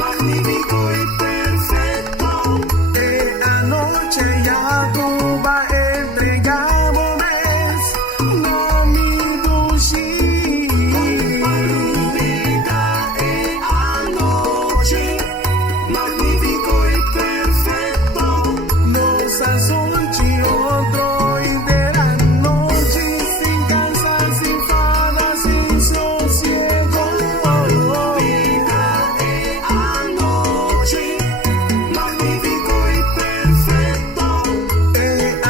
magnífico y perfecto. Anoche ya tu ba entregamos nami dushi. Palubida anoche, magnífico y perfecto. Nos asonchi otro y de la noche, sin cansar, sin fada, sin sosiego. Palubida anoche, magnífico y perfecto.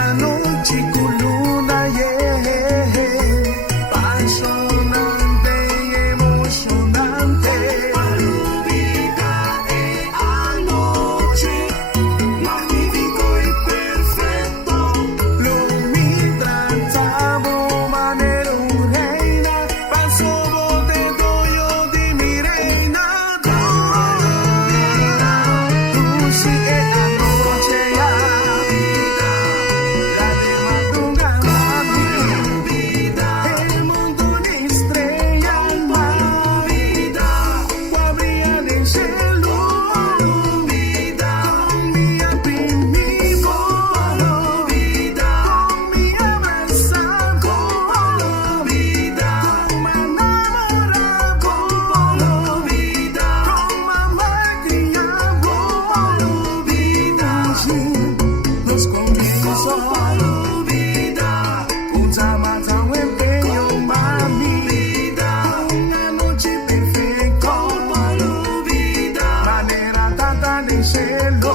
Anoche con luna apasionante y emocionante. Palubida anoche, magnífico y perfecto. Lo mi tratamos manera reina, paso bote doyo di mi reina. Dushi anoche ya, la de madrugada, el mundo de estrellas, Palubida, guabría del cielo, palubida, mi aprimimo, palubida, mi abrazado, palubida, me enamorado, palubida, mamá criado, los comienzos, palubida, un zamazao empeño, mami, una noche perfecta, palubida, manera tata de cielo.